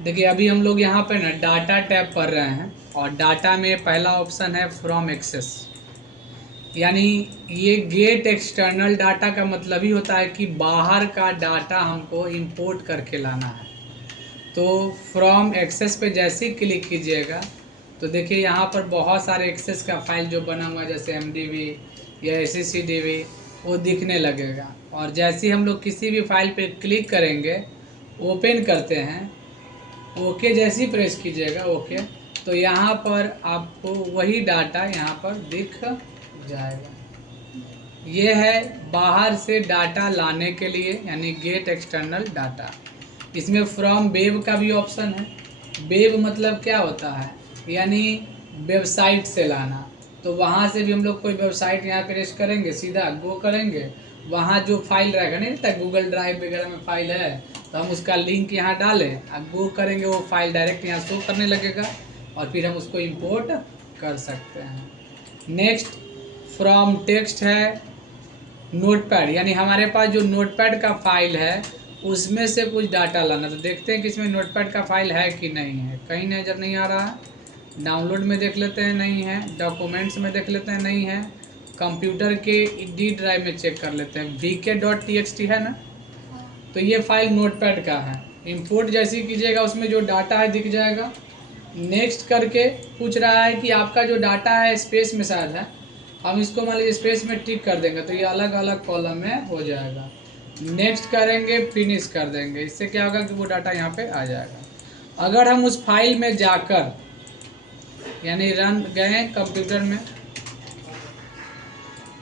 देखिए अभी हम लोग यहाँ पे ना डाटा टैब पढ़ रहे हैं और डाटा में पहला ऑप्शन है फ्रॉम एक्सेस। यानी ये गेट एक्सटर्नल डाटा का मतलब ही होता है कि बाहर का डाटा हमको इंपोर्ट करके लाना है। तो फ्रॉम एक्सेस पे जैसे ही क्लिक कीजिएगा तो देखिए यहाँ पर बहुत सारे एक्सेस का फाइल जो बना हुआ है जैसे MDB या SCCDB वो दिखने लगेगा। और जैसे ही हम लोग किसी भी फाइल पे क्लिक करेंगे, ओपन करते हैं, ओके जैसे ही प्रेस कीजिएगा ओके, तो यहाँ पर आपको वही डाटा यहाँ पर दिख जाएगा। ये है बाहर से डाटा लाने के लिए यानी गेट एक्सटर्नल डाटा। इसमें फ्रॉम वेब का भी ऑप्शन है। वेब मतलब क्या होता है, यानी वेबसाइट से लाना। तो वहाँ से भी हम लोग कोई वेबसाइट यहाँ प्रेस करेंगे, सीधा गो करेंगे, वहाँ जो फाइल रहेगा नहीं रहता गूगल ड्राइव वगैरह में फाइल है तो हम उसका लिंक यहाँ डालें और गो करेंगे, वो फाइल डायरेक्ट यहाँ शो करने लगेगा और फिर हम उसको इंपोर्ट कर सकते हैं। नेक्स्ट फ्रॉम टेक्स्ट है नोटपैड, यानी हमारे पास जो नोटपैड का फाइल है उसमें से कुछ डाटा लाना। तो देखते हैं कि इसमें नोटपैड का फाइल है कि नहीं है। कहीं नज़र नहीं आ रहा है। डाउनलोड में देख लेते हैं, नहीं है। डॉक्यूमेंट्स में देख लेते हैं, नहीं है। कंप्यूटर के डी ड्राइव में चेक कर लेते हैं, vk.txt है ना, तो ये फाइल नोटपैड का है। इंपोर्ट जैसे ही कीजिएगा उसमें जो डाटा है दिख जाएगा। नेक्स्ट करके पूछ रहा है कि आपका जो डाटा है स्पेस में शायद है, हम इसको मान लीजिए स्पेस में टिक कर देंगे तो ये अलग अलग कॉलम में हो जाएगा। नेक्स्ट करेंगे, फिनिश कर देंगे, इससे क्या होगा कि वो डाटा यहाँ पे आ जाएगा। अगर हम उस फाइल में जाकर यानी रन गए कंप्यूटर में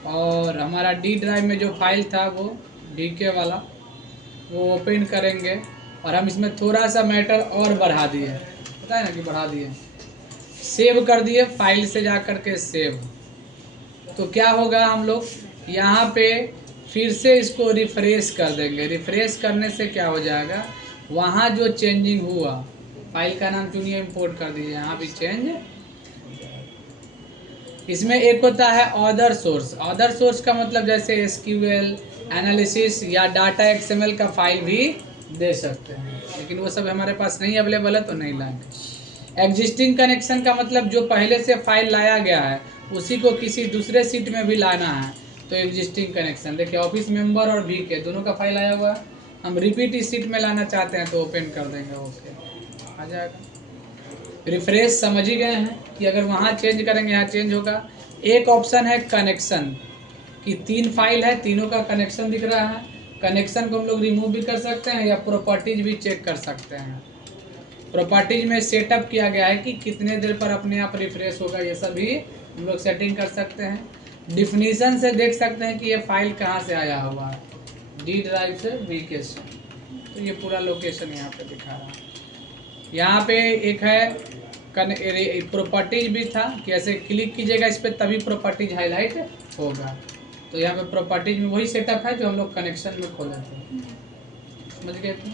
और हमारा डी ड्राइव में जो फाइल था वो VK वाला वो ओपन करेंगे और हम इसमें थोड़ा सा मैटर और बढ़ा दिए, पता है ना कि बढ़ा दिए, सेव कर दिए, फाइल से जा कर के सेव। तो क्या होगा, हम लोग यहाँ पे फिर से इसको रिफ्रेश कर देंगे। रिफ्रेश करने से क्या हो जाएगा, वहाँ जो चेंजिंग हुआ, फाइल का नाम चुनिए, इंपोर्ट कर दीजिए, यहाँ भी चेंज। इसमें एक होता है अदर सोर्स। अदर सोर्स का मतलब जैसे SQL एनालिसिस या डाटा XML का फाइल भी दे सकते हैं, लेकिन वो सब हमारे पास नहीं अवेलेबल है तो नहीं लाएंगे। एग्जिस्टिंग कनेक्शन का मतलब जो पहले से फाइल लाया गया है उसी को किसी दूसरे सीट में भी लाना है तो एग्जिस्टिंग कनेक्शन। देखिए ऑफिस मेंबर और VK दोनों का फाइल आया हुआ है, हम रिपीट इस सीट में लाना चाहते हैं तो ओपन कर देंगे, ओके आ जाएगा। रिफ्रेश समझ ही गए हैं कि अगर वहाँ चेंज करेंगे यहाँ चेंज होगा। एक ऑप्शन है कनेक्शन कि 3 फाइल है, तीनों का कनेक्शन दिख रहा है। कनेक्शन को हम लोग रिमूव भी कर सकते हैं या प्रॉपर्टीज भी चेक कर सकते हैं। प्रॉपर्टीज में सेटअप किया गया है कि कितने देर पर अपने आप रिफ्रेश होगा, ये सब भी हम लोग सेटिंग कर सकते हैं। डिफिनीशन से देख सकते हैं कि ये फाइल कहाँ से आया हुआ है, डी ड्राइव से VK से, तो ये पूरा लोकेशन यहाँ पे दिखा रहा है। यहाँ पे एक है प्रॉपर्टीज भी था कि ऐसे क्लिक कीजिएगा इस पर तभी प्रॉपर्टीज हाईलाइट होगा। तो यहाँ पे प्रॉपर्टीज में वही सेटअप है जो हम लोग कनेक्शन में खोले थे, समझ गए थे।